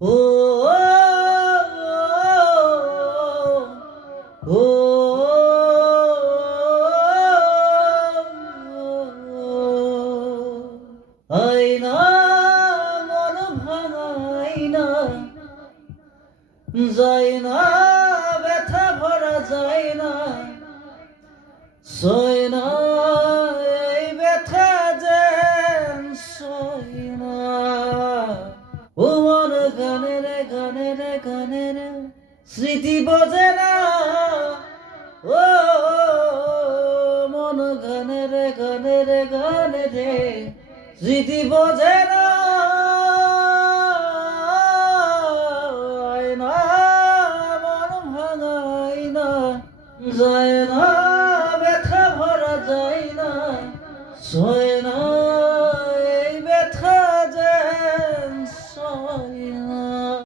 ও ও আয়না মন ভাঙাইনা যায় না, ব্যথা ভরা যায় না, সয় না এই ব্যথা যেন সয় না। ও মন গানে রে গানে রে গানে রে স্মৃতি বোঝে না। ও মন গানে রে গানে রে গানে রে স্মৃতি বোঝে না।